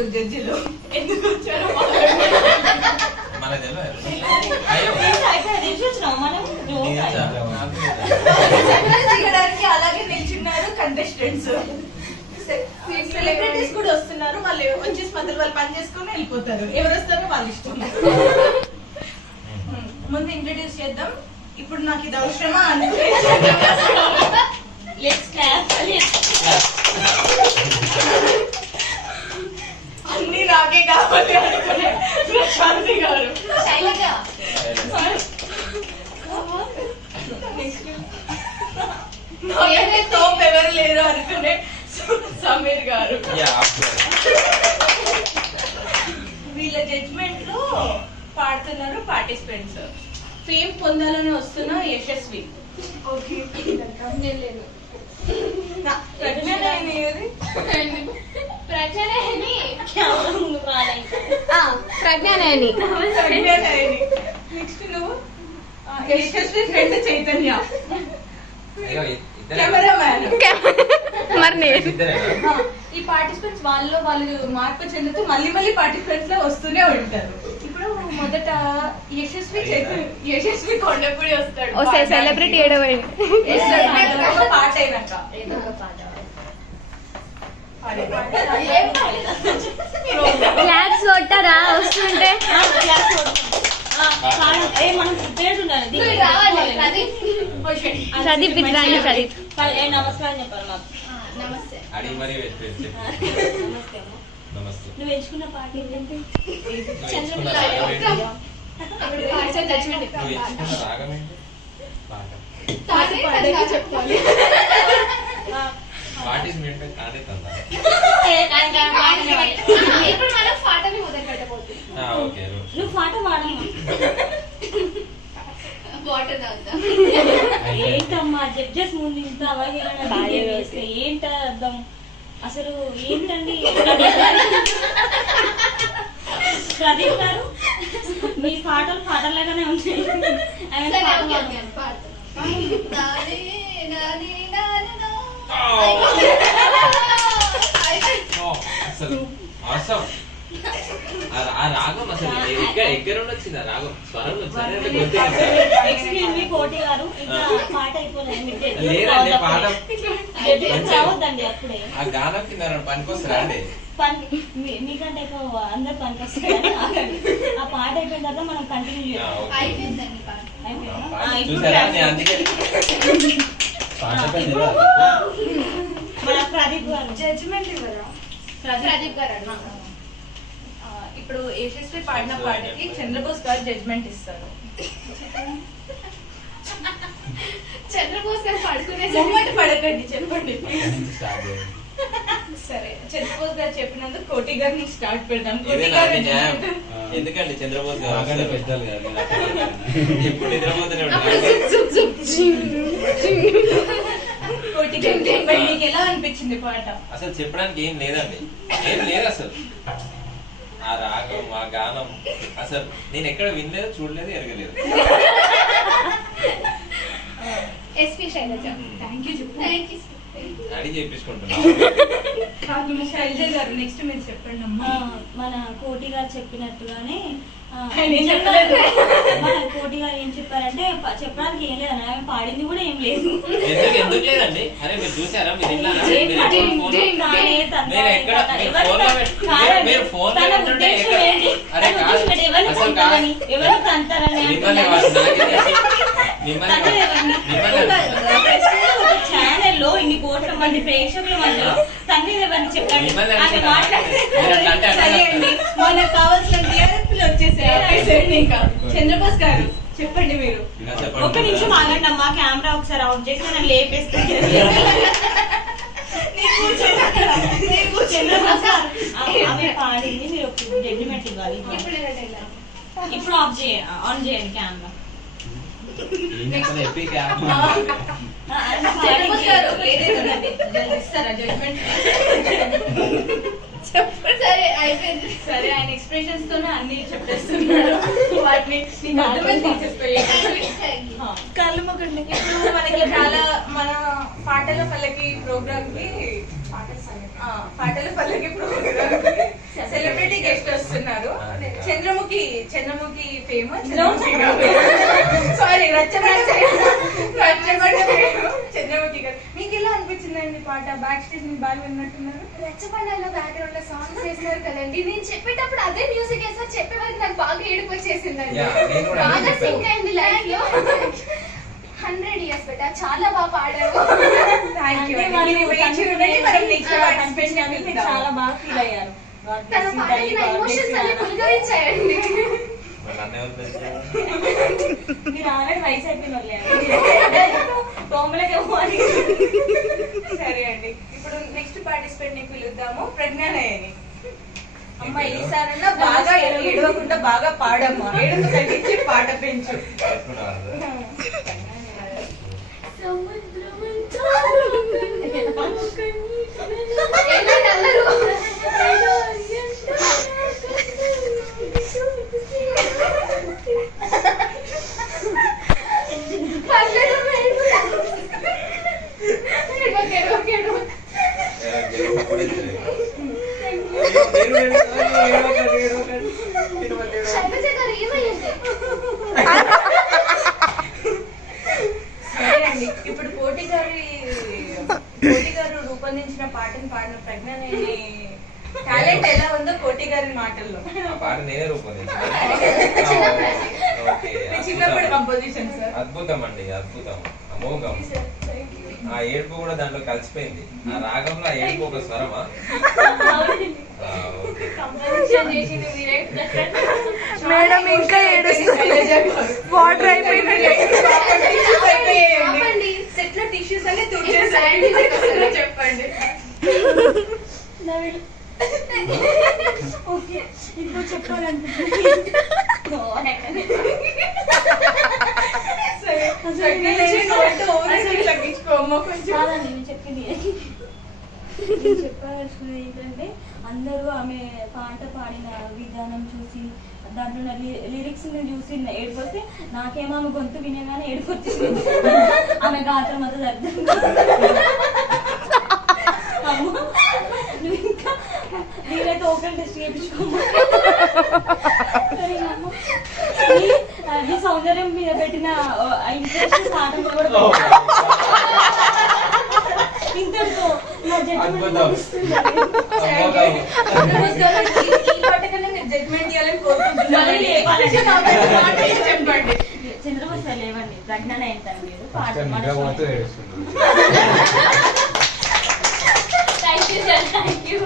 ముగ్గురు జడ్జిలు ఎందుకు వచ్చారో అలాగే నిల్చున్నారు కంటెస్టెంట్స్. సెలబ్రిటీస్ కూడా వస్తున్నారు. వాళ్ళు వచ్చేసి మధ్యలో వాళ్ళు పని చేసుకుని వెళ్ళిపోతారు. ఎవరు వస్తారో వాళ్ళు ఇష్టం. ముందు ఇంట్రడ్యూస్ చేద్దాం. ఇప్పుడు నాకు ఇది అవసరమా అనుకునే అన్ని నాకే కావాలి అనుకునే ప్రశాంతి గారు. టాప్ ఎవరు లేరు అనుకునే సమీర్ గారు. వీళ్ళ జడ్జ్మెంట్ లో పాడుతున్నారు పార్టిసిపెంట్స్. ఫేమ్ పొందాలని వస్తున్న యశస్వి. ప్రజ్ఞానయని. నెక్స్ట్ నువ్వు యశస్వి ఫ్రెండ్ చైతన్య. కెమెరామ్యాన్. మరి ఈ పార్టిసిపెంట్స్ వాళ్ళు మార్పు చెందుతూ మళ్ళీ పార్టిసిపెంట్స్ లో వస్తూనే ఉంటారు. ఇప్పుడు మొదట యశస్వి కొండపూడి వస్తాడు. సెలబ్రిటీ ఏడవై పాట అయినాక క్లాప్స్ కొట్టారా వస్తుంటే? ప్రదీప్ విద్రాంగి ప్రదీప్ నమస్కారం చెప్పాలి మాకు. నమస్తే. నువ్వు ఎంచుకున్న పాట ఏంటంటే నువ్వు పాట పాడమ్మా. ఏంటమ్మా జడ్జెస్ ముందు ఇంత అవగాహన వేస్తే ఏంట అర్థం? అసలు ఏంటండి ప్రదీప్ గారు? మీ పాటలాగానే ఉంటాయి. రాగం అసలు ఎక్కడ వచ్చింది? ఆ రాగం స్వరం కోటి గారు ఇంకా పాట అయిపోలేదు. లేదండి, పాట రావద్దండి అప్పుడే. ఆ గానం కింద పనికొస్తారా అండి? మీకంటే ఎక్కువ అందరు పనికొస్తారు. ఆ పాట అయిపోయిన తర్వాత మనం కంటిన్యూ చేయాలి. మన ప్రదీప్ గారు జడ్జిమెంట్ ఇవ్వరా? ప్రదీప్ గారు ఇప్పుడు యశస్వి పాడిన పాటకి చంద్రబోస్ గారు జడ్జ్మెంట్ ఇస్తారు. చంద్రబోస్ గారు పడకండి, చెప్పండి. సరే, చంద్రబోస్ గారు చెప్పినందుకు కోటి గారిని స్టార్ట్ పెడదాం. ఎందుకండి చంద్రబోస్ గారు ఎప్పుడు నిద్రపోతూనే కోటి గారు మీకు ఎలా అనిపించింది పాట? అసలు చెప్పడానికి ఏం లేదండి, ఏం లేదు అసలు. ఆ రాగం, ఆ గానం అసలు నేను ఎక్కడ వినలేదు, చూడలేదు, ఎరగలేదు. అడిగి చేపించుకుంటున్నాను. శైలజ గారు నెక్స్ట్ మీరు చెప్పండి అమ్మా. మన కోటి గారు చెప్పినట్టుగానే మన కోటి గారు ఏం చెప్పారంటే చెప్పడానికి ఏం లేదు, ఆమె పాడింది కూడా ఏం లేదు. ఎందుకు లేదండి? అరే మీరు చూసారా? మీరు ఛానల్లో ఇన్ని కోట్ల మంది ప్రేక్షకుల మధ్యలో తన్ని ఎవరిని చెప్పండి. మనకు కావాల్సిన వచ్చేసారు. చంద్రబోస్ గారు చెప్పండి మీరు. ఒక్క నిమిషం ఆగండి అమ్మా, కెమెరా ఒకసారి అవుట్ చేసి నన్ను లేపేస్తాను. పాడింది మీరు జడ్జిమెంట్ ఇవ్వాలి. ఇప్పుడు ఆన్ చేయండి కెమెరా. సరే, ఆయన ఎక్స్ప్రెషన్స్ తోనే అన్ని చెప్పేస్తున్నాడు. వాటిని కళ్ళు మొక్కండి. ఇప్పుడు మనకి చాలా మన పాటల పల్లకి ప్రోగ్రామ్ కి సెలబ్రిటీ గెస్ట్ వస్తున్నారు. చంద్రముఖి ఫేమ్ సారీ రచ్చబండ చంద్రముఖి గారు. మీకు ఎలా అనిపించిందండి పాట? బ్యాక్ స్టేజ్ నుంచి బాగా విన్నట్టున్నారు. రచ్చబండలో బ్యాక్గ్రౌండ్ లో సాంగ్స్ వేసినారు కదండి. నేను చెప్పేటప్పుడు అదే మ్యూజిక్ వేసారు. చెప్పే వరకు నాకు బాగా ఏడుపు వచ్చేసిందండి. బాగా సింక్ అయింది లైఫ్ లో. 100 years బెట చాలా బాగా పాడారు. చాలా బాగా ఫీల్ అయ్యారు. తన పాటకి నా ఎమోషన్స్ అన్ని పులకరించాయండి. మీరు ఆల్రెడీ వయసు అయిపోయిన సరే అండి, ఇప్పుడు నెక్స్ట్ పార్టిసిపెంట్ ని పిలుద్దాము, ప్రజ్ఞానయని. అమ్మ ఈసారన్నా బాగా ఏడవకుండా బాగా పాడమ్మా, ఏడుపు తగ్గించి పాట పెంచు. సరే అండి, ఇప్పుడు కోటి గారు రూపొందించిన పాటను పాడిన ప్రజ్ఞానయని టాలెంట్ ఎలా ఉందో కోటి గారి మాటల్లో. పాట నేనే రూపొందించాను. చిన్నప్పుడు కంపోజిషన్ సార్. అద్భుతం అండి, అద్భుతం, అమోఘం. ఆ ఏడుపు కూడా దాంట్లో కలిసిపోయింది. ఆ రాగంలో ఆ ఏడుపు ఒక స్వరమా? మేడం ఇంకా వాటర్ అయిపోయింది. సెట్ లో టిష్యూస్ అన్ని చెప్పండి. ఇప్పుడు చెప్పాలంటే చెప్పాల్సింది ఏంటంటే, అందరూ ఆమె పాట పాడిన విధానం చూసి దాంట్లో లిరిక్స్ చూసి ఏడిపోతే, నాకేమో ఆమె గొంతు వినగానే ఏడిపోతుంది. ఆమె గాత్రం అంతా అర్థం. అమ్మ నువ్వు ఇంకా మీరైతే ఓపెన్ టెస్ట్ చేయించుకోమ్మా. నీ సౌందర్యం మీద పెట్టిన ఇంట్రెస్ట్ స్థానంలో కూడా ఇంతటితో నా జడ్జిమెంట్ జడ్జ్మెంట్ ఇవ్వాలని కోరుకుంటున్నాను. చెప్పండి. చంద్రబాబు సార్ లేవండి, ప్రజ్ఞాన ఏంటండి మీరు పాట. Thank you sir, thank you.